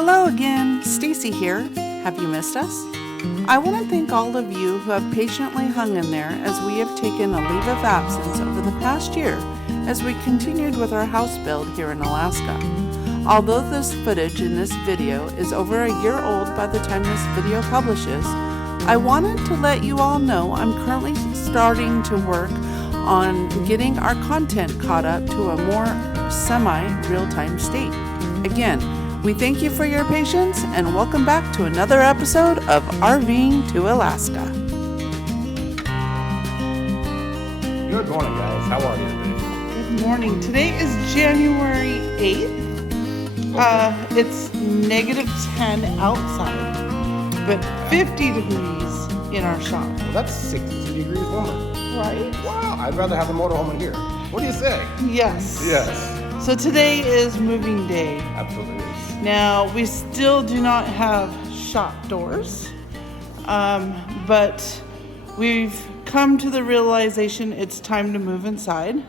Hello again, Stacy here. Have you missed us? I want to thank all of you who have patiently hung in there as we have taken a leave of absence over the past year as we continued with our house build here in Alaska. Although this footage in this video is over a year old by the time this video publishes, I wanted to let you all know I'm currently starting to work on getting our content caught up to a more semi-real-time state. Again, we thank you for your patience and welcome back to another episode of RVing to Alaska. Good morning, guys. How are you today? Good morning. Today is January 8th. It's -10 outside, but 50 degrees in our shop. Well, that's 60 degrees warmer. Right? Wow, I'd rather have the motorhome in here. What do you say? Yes. Yes. So today is moving day. Absolutely is. Now, we still do not have shop doors, but we've come to the realization it's time to move inside.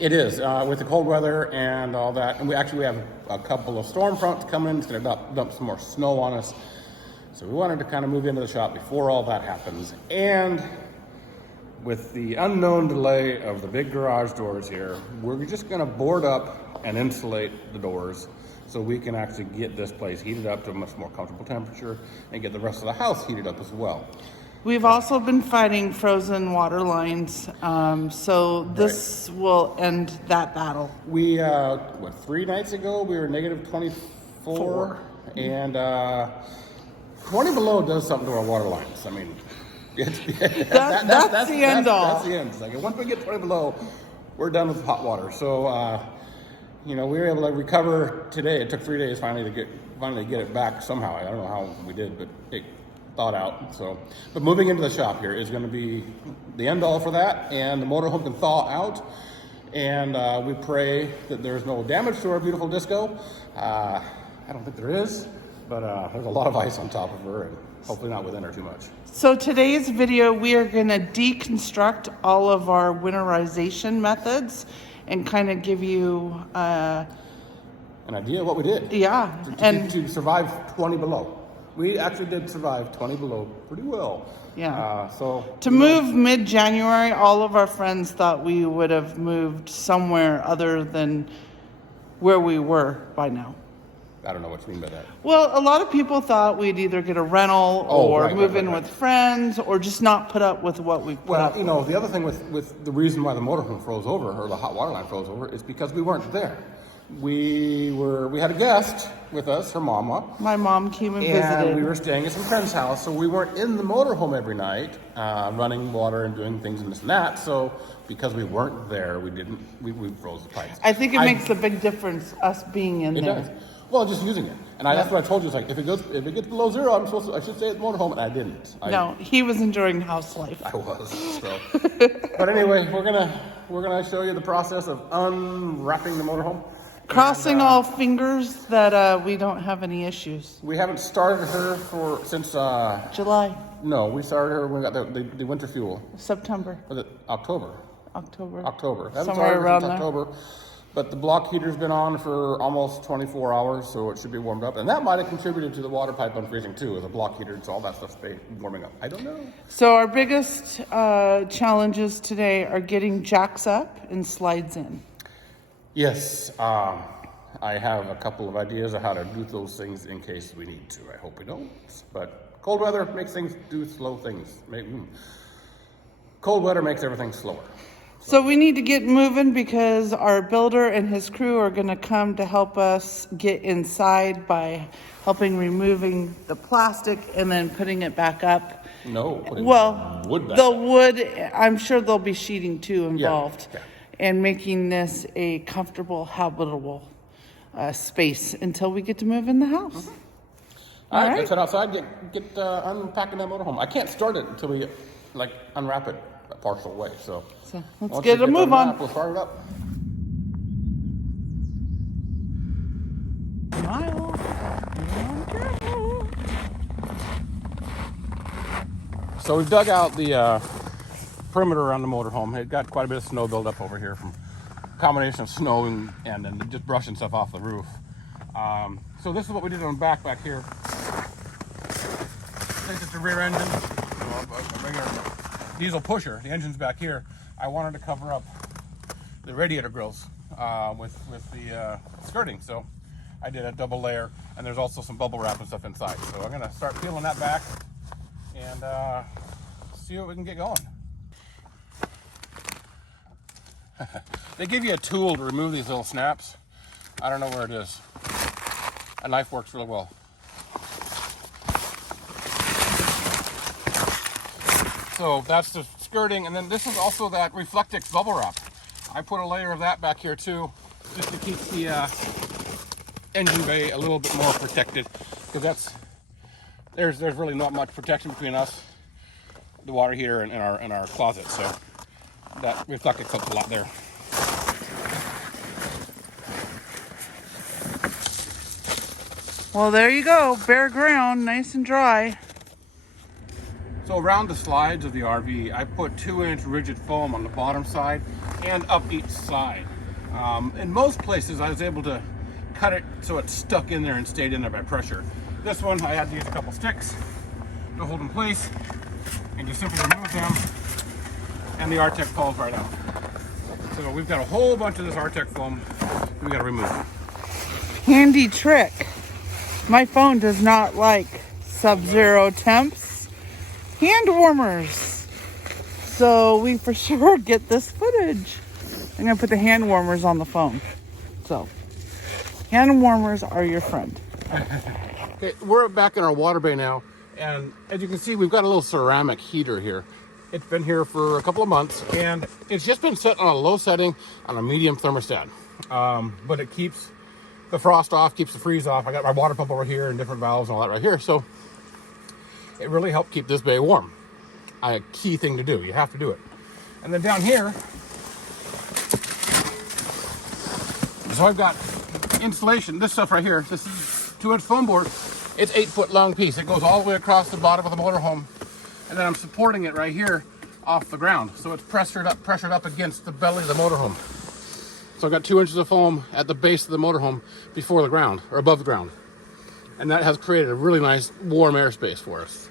It is, with the cold weather and all that. And we have a couple of storm fronts coming in. It's going to dump some more snow on us. So we wanted to kind of move into the shop before all that happens. And with the unknown delay of the big garage doors here, we're just going to board up and insulate the doors so we can actually get this place heated up to a much more comfortable temperature and get the rest of the house heated up as well. We've also been fighting frozen water lines, so this will end that battle. We, 3 nights ago, we were negative 24, and 20 below does something to our water lines. I mean, that's the end all. That's the end. It's like, once we get 20 below, we're done with hot water. So, we were able to recover today. It took 3 days finally to get it back somehow. I don't know how we did, but it thawed out. So, but moving into the shop here is going to be the end all for that, and the motorhome can thaw out. And we pray that there's no damage to our beautiful disco. I don't think there is, but there's a lot of ice on top of her, and hopefully not within her too much. So today's video, we are going to deconstruct all of our winterization methods and kind of give you an idea of what we did. Yeah. To survive 20 below. We actually did survive 20 below pretty well. Yeah. To move mid-January, all of our friends thought we would have moved somewhere other than where we were by now. I don't know what you mean by that. Well, a lot of people thought we'd either get a rental move in with friends or just not put up with what we put up with. The other thing with the reason why the motorhome froze over, or the hot water line froze over, is because we weren't there. We had a guest with us, her mama. My mom came and visited. And we were staying at some friend's house, so we weren't in the motorhome every night, running water and doing things and this and that. So because we weren't there, we froze the pipes. I think it makes a big difference, us being in there. It does. Well, just using it. And that's what I told you. It's like, if it gets below zero, I should stay at the motorhome, and I didn't. No, he was enjoying house life. I was. So. But anyway, we're gonna show you the process of unwrapping the motorhome. Crossing all fingers that we don't have any issues. We haven't started her since July. No, we started her when we got the winter fuel. September. Was it October? October. Somewhere around there. October. But the block heater's been on for almost 24 hours, so it should be warmed up. And that might have contributed to the water pipe unfreezing too, with the block heater and all that stuff warming up. I don't know. So our biggest challenges today are getting jacks up and slides in. Yes, I have a couple of ideas of how to do those things in case we need to. I hope we don't. But cold weather makes things do slow things. Cold weather makes everything slower. So we need to get moving because our builder and his crew are going to come to help us get inside by helping removing the plastic and then putting it back up. Wood back the wood, I'm sure there'll be sheeting too involved. Yeah. And making this a comfortable, habitable space until we get to move in the house. Mm-hmm. All right, let's head outside, get unpacking that motorhome. I can't start it until we unwrap it a partial way. So let's get a move on. We'll start it up. Smile. So we've dug out the perimeter around the motorhome. It got quite a bit of snow buildup over here from a combination of snow and then just brushing stuff off the roof. So this is what we did on the back here. Since it's a rear engine, a regular diesel pusher, the engine's back here. I wanted to cover up the radiator grills with the skirting. So I did a double layer, and there's also some bubble wrap and stuff inside. So I'm gonna start peeling that back and see what we can get going. They give you a tool to remove these little snaps. I don't know where it is. A knife works really well. So that's the skirting, and then this is also that Reflectix bubble wrap. I put a layer of that back here too, just to keep the engine bay a little bit more protected, because there's really not much protection between us, the water heater, and our closet. So that Reflectix helps a lot there. Well, there you go, bare ground, nice and dry. So around the slides of the RV, I put 2-inch rigid foam on the bottom side and up each side. In most places, I was able to cut it so it stuck in there and stayed in there by pressure. This one, I had to use a couple sticks to hold in place, and you simply remove them, and the Artec falls right out. So we've got a whole bunch of this Artec foam we got to remove. Handy trick. My phone does not like sub-zero temps. Hand warmers. So we for sure get this footage. I'm gonna put the hand warmers on the phone. So hand warmers are your friend. Okay, we're back in our water bay now, and as you can see, we've got a little ceramic heater here. It's been here for a couple of months, and it's just been set on a low setting on a medium thermostat. But it keeps the frost off, keeps the freeze off. I got my water pump over here and different valves and all that right here. So it really helped keep this bay warm. A key thing to do. You have to do it. And then down here, so I've got insulation. This stuff right here, this is 2-inch foam board. It's 8-foot long piece. It goes all the way across the bottom of the motorhome. And then I'm supporting it right here off the ground. So it's pressured up against the belly of the motorhome. So I've got 2 inches of foam at the base of the motorhome before the ground, or above the ground. And that has created a really nice warm airspace for us.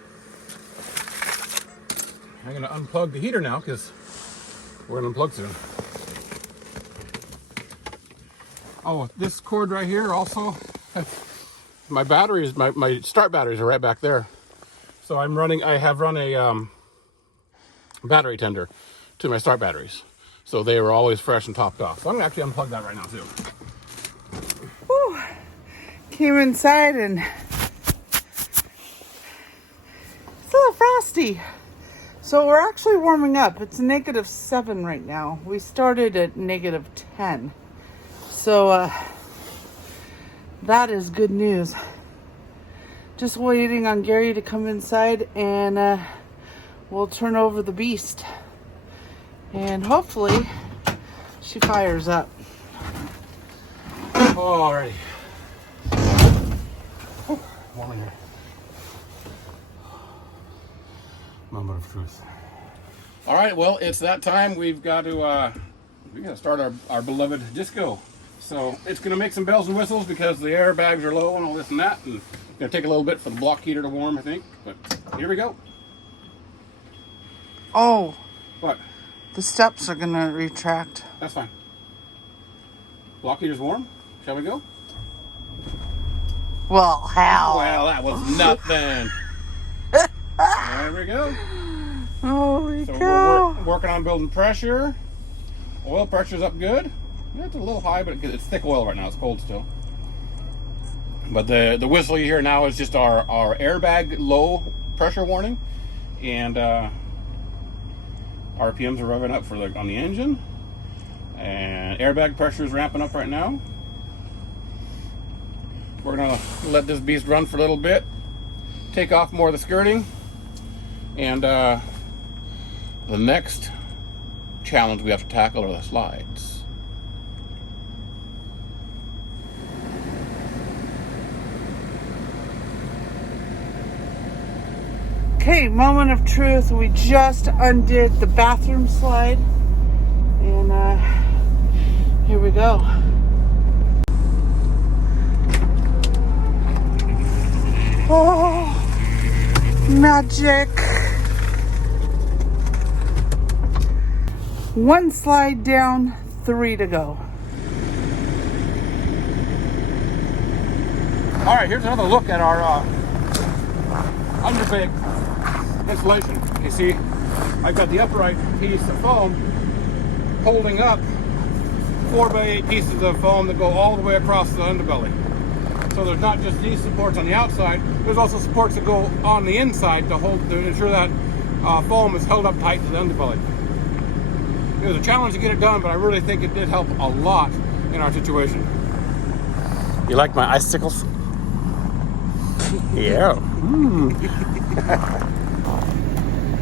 I'm gonna unplug the heater now, because we're gonna unplug soon. Oh, this cord right here also, my batteries, my start batteries are right back there. So I have run a battery tender to my start batteries. So they were always fresh and topped off. So I'm gonna actually unplug that right now too. Whew. Came inside and it's a little frosty. So we're actually warming up. It's -7 right now. We started at -10. So that is good news. Just waiting on Gary to come inside, and we'll turn over the beast. And hopefully she fires up. Alrighty. Warm in here. Moment of truth. All right, well, it's that time. We've got to start our beloved disco. So it's going to make some bells and whistles because the airbags are low and all this and that. And it's going to take a little bit for the block heater to warm, I think. But here we go. Oh. What? The steps are going to retract. That's fine. Block heater's warm. Shall we go? Well, how? Well, that was nothing. There we go. Holy So cow. we're working on building pressure. Oil pressure's up good. Yeah, it's a little high, but it's thick oil right now. It's cold still. But the whistle you hear now is just our airbag low pressure warning, and RPMs are revving up on the engine, and airbag pressure is ramping up right now. We're gonna let this beast run for a little bit, take off more of the skirting, and the next challenge we have to tackle are the slides. Okay, moment of truth. We just undid the bathroom slide, and here we go. Oh, magic. One slide down, 3 to go. All right, here's another look at our underbed insulation. You see, I've got the upright piece of foam holding up 4x8 pieces of foam that go all the way across the underbelly. So there's not just these supports on the outside, there's also supports that go on the inside to ensure that foam is held up tight to the underbelly. It was a challenge to get it done, but I really think it did help a lot in our situation. You like my icicles? Yeah.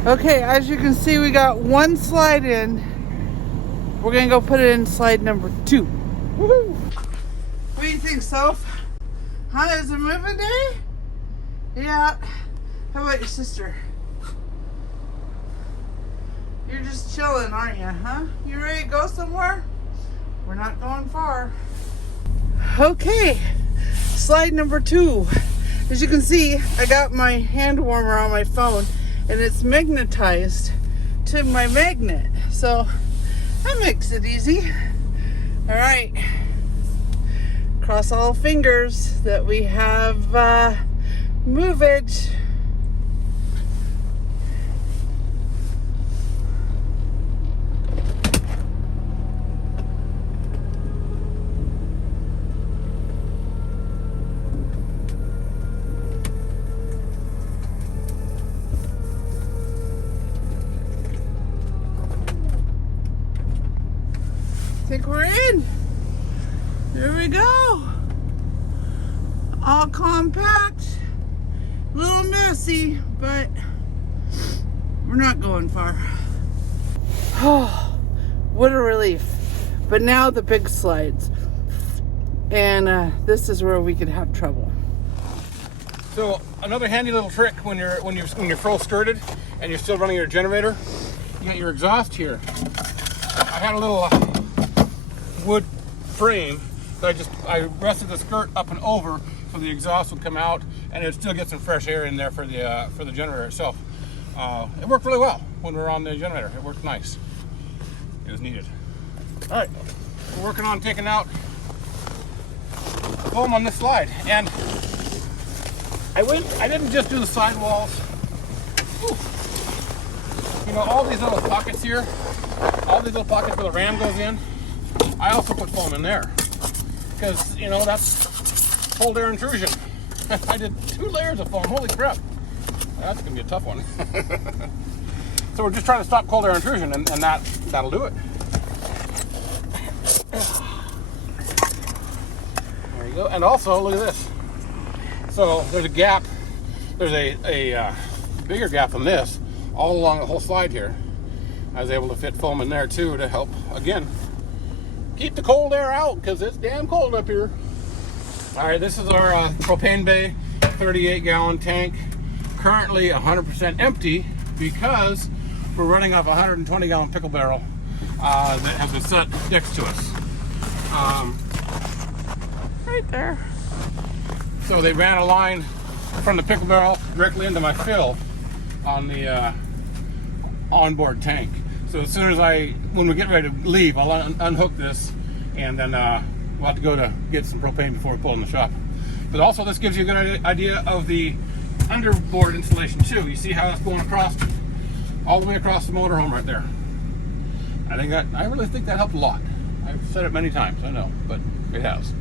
Okay, as you can see, we got one slide in. We're gonna go put it in slide number 2. Woohoo! What do you think, Soph? Huh? Is it moving day? Yeah. How about your sister? You're just chilling, aren't you, huh? You ready to go somewhere? We're not going far. Okay, slide number 2. As you can see, I got my hand warmer on my phone and it's magnetized to my magnet. So that makes it easy. All right. Cross all fingers that we have movage. I think we're in. There we go. All compact, a little messy, but we're not going far. Oh, what a relief. But now the big slides. And this is where we could have trouble. So another handy little trick when you're full skirted and you're still running your generator, you got your exhaust here. I had a little wood frame that I rested the skirt up and over so the exhaust would come out and it'd still get some fresh air in there for the generator itself. It worked really well when we were on the generator. It worked nice. It was needed. All right, we're working on taking out foam on this slide, and I didn't just do the sidewalls. You know, all these little pockets here, all these little pockets where the ram goes in, I also put foam in there because, you know, that's cold air intrusion. I did 2 layers of foam. Holy crap. That's going to be a tough one. So we're just trying to stop cold air intrusion, and that'll do it. There you go. And also, look at this. So there's a gap. There's a bigger gap than this all along the whole slide here. I was able to fit foam in there too to help, again, keep the cold air out because it's damn cold up here. All right, this is our propane bay, 38-gallon tank. Currently 100% empty because we're running off a 120-gallon pickle barrel that has been set next to us. Right there. So they ran a line from the pickle barrel directly into my fill on the onboard tank. So as soon as when we get ready to leave, I'll unhook this, and then we'll have to go to get some propane before we pull in the shop. But also, this gives you a good idea of the underboard insulation too. You see how it's going across, all the way across the motorhome right there. I really think that helped a lot. I've said it many times, I know, but it has.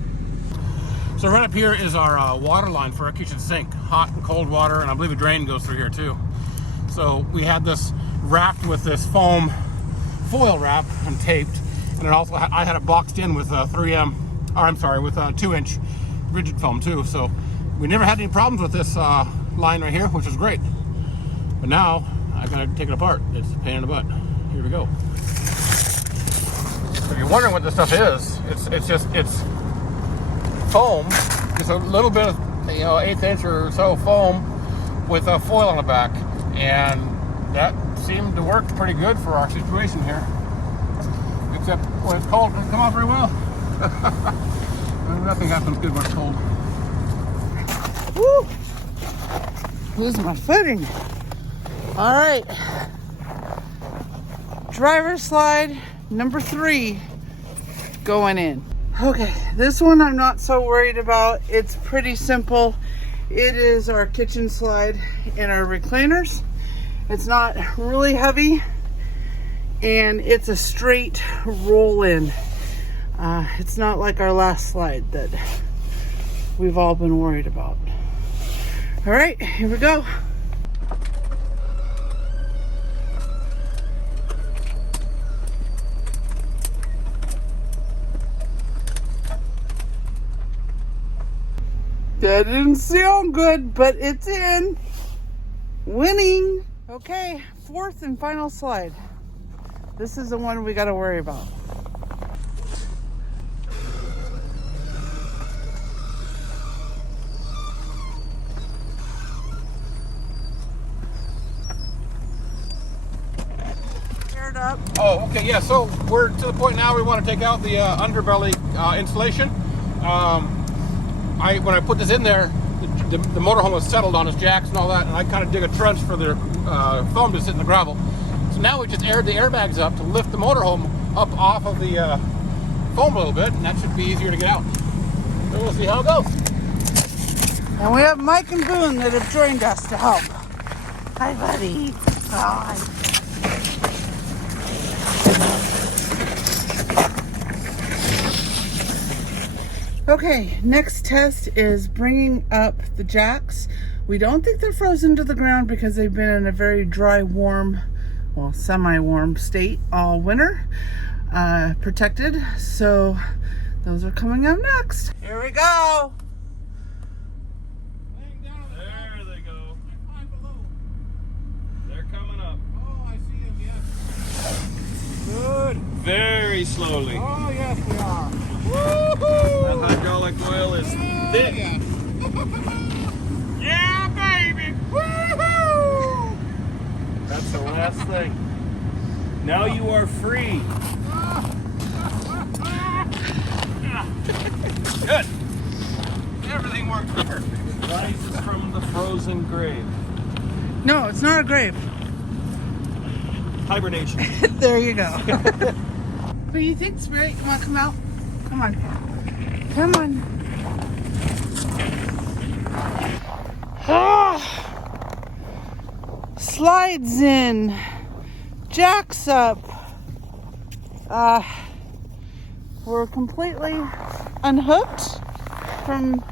So right up here is our water line for our kitchen sink. Hot and cold water, and I believe a drain goes through here too. So we had this wrapped with this foam foil wrap and taped, and it also I had it boxed in with 2-inch rigid foam too. So we never had any problems with this line right here, which is great. But now I gotta take it apart. It's a pain in the butt. Here we go. So if you're wondering what this stuff is, it's foam. Just a little bit of 1/8 inch or so foam with a foil on the back, and that seemed to work pretty good for our situation here. Except when it's cold, it doesn't come out very well. Nothing happens good when it's cold. Woo! lose my footing. All right. Driver slide number 3 going in. Okay, this one I'm not so worried about. It's pretty simple. It is our kitchen slide and our recliners. It's not really heavy, and it's a straight roll in. It's not like our last slide that we've all been worried about. All right, here we go. That didn't sound good, but it's in. Winning. Okay, 4th and final slide. This is the one we got to worry about. Paired up. Oh, okay, yeah. So we're to the point now we want to take out the underbelly insulation. When I put this in there, the motorhome was settled on its jacks and all that, and I kind of dig a trench for the foam to sit in the gravel. So now we just aired the airbags up to lift the motorhome up off of the foam a little bit, and that should be easier to get out. So we'll see how it goes. And we have Mike and Boone that have joined us to help. Hi, buddy. Hi. Okay, next test is bringing up the jacks. We don't think they're frozen to the ground because they've been in a very dry, warm, well, semi-warm state all winter, protected. So those are coming up next. Here we go. There they go. They're coming up. Oh, I see them, yes. Good. Very slowly. Oh, yes, we are. That hydraulic oil is thick. Yeah, baby. Woohoo! That's the last thing. Now you are free. Good. Everything worked perfect. Rises from the frozen grave. No, it's not a grave. Hibernation. There you go. What do you think, Spirit? You want to come out? Come on. Come on. Slides in. Jacks up. We're completely unhooked from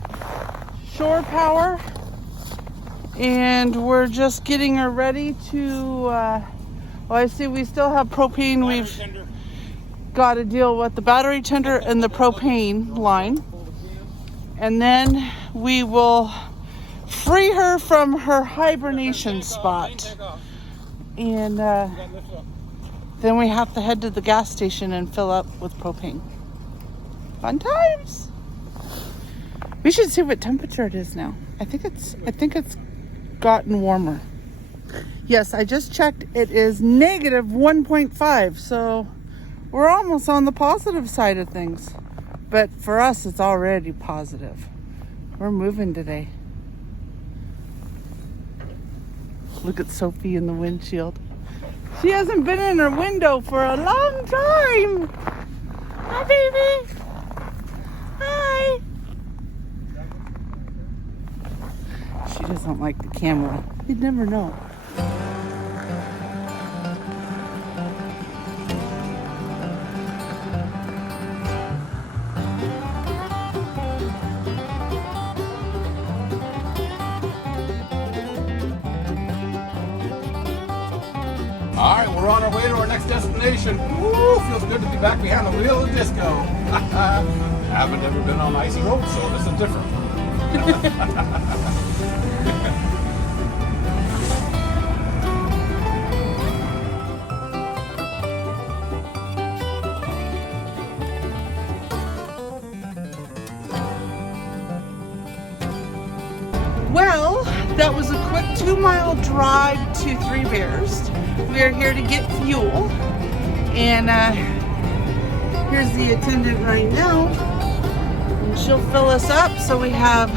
shore power. And we're just getting her ready to, well, I see we still have propane. We've got to deal with the battery tender and the propane line. And then we will free her from her hibernation spot. And then we have to head to the gas station and fill up with propane. Fun times. We should see what temperature it is now. I think it's gotten warmer. Yes, I just checked. It is negative 1.5. So we're almost on the positive side of things. But for us, it's already positive. We're moving today. Look at Sophie in the windshield. She hasn't been in her window for a long time. Hi, baby. Hi. She doesn't like the camera. You'd never know. All right, we're on our way to our next destination. Woo, feels good to be back behind the wheel of disco. Haven't ever been on icy roads, so this is different. Well, that was a quick 2-mile drive to Three Bears. We are here to get fuel, and here's the attendant right now, and she'll fill us up. So we have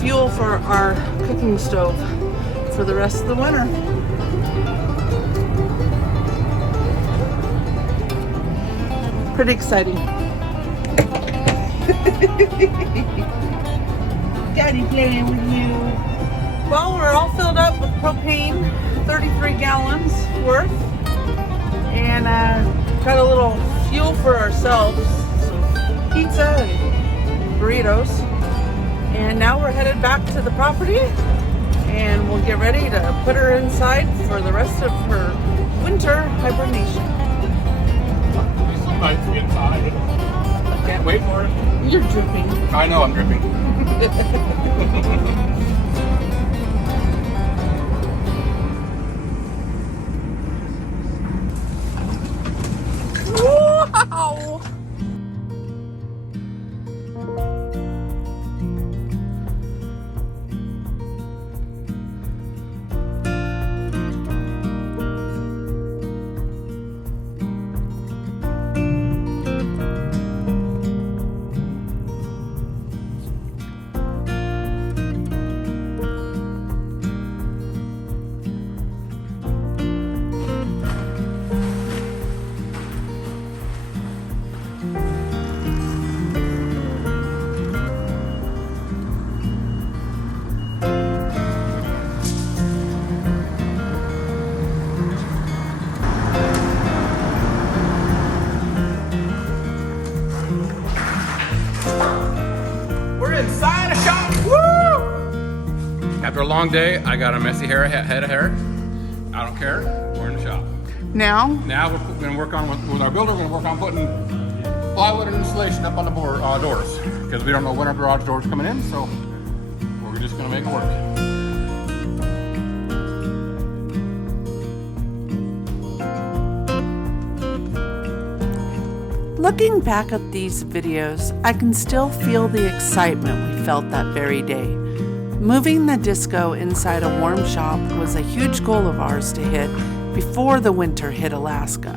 fuel for our cooking stove for the rest of the winter. Pretty exciting. Daddy playing with you. Well, we're all filled up with propane, 33 gallons worth, and got a little fuel for ourselves, some pizza and burritos. And now we're headed back to the property, and we'll get ready to put her inside for the rest of her winter hibernation. It's so nice to be inside. I can't wait for it. You're dripping. I know I'm dripping. Wow! Inside a shop. Woo! After a long day, I got a messy head of hair. I don't care. We're in the shop. Now we're going to work on, with our builder, we're going to work on putting plywood and insulation up on the doors. Because we don't know when our garage doors are coming in, so we're just going to make it work. looking back at these videos, I can still feel the excitement we felt that very day. Moving the disco inside a warm shop was a huge goal of ours to hit before the winter hit Alaska.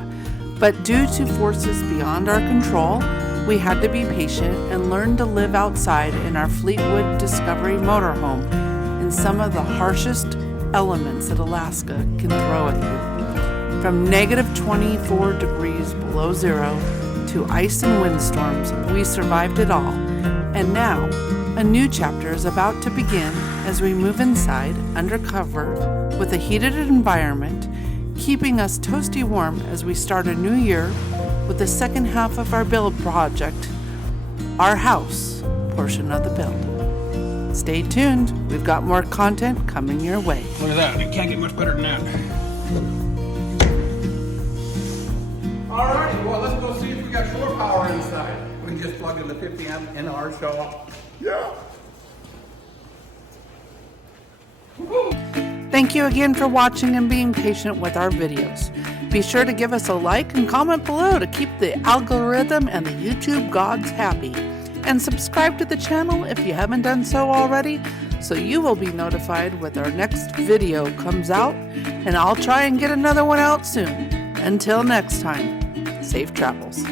But due to forces beyond our control, we had to be patient and learn to live outside in our Fleetwood Discovery motorhome in some of the harshest elements that Alaska can throw at you. From negative 24 degrees below zero to ice and windstorms, we survived it all. And now, a new chapter is about to begin as we move inside, under cover, with a heated environment, keeping us toasty warm as we start a new year with the second half of our build project, our house portion of the build. Stay tuned, we've got more content coming your way. Look at that, it can't get much better than that. Alright, well let's go see if we got shore power inside. We can just plug in the 50 amp in our shop. Yeah. Woo-hoo. Thank you again for watching and being patient with our videos. Be sure to give us a like and comment below to keep the algorithm and the YouTube gods happy. And subscribe to the channel if you haven't done so already, so you will be notified when our next video comes out, and I'll try and get another one out soon. Until next time, safe travels.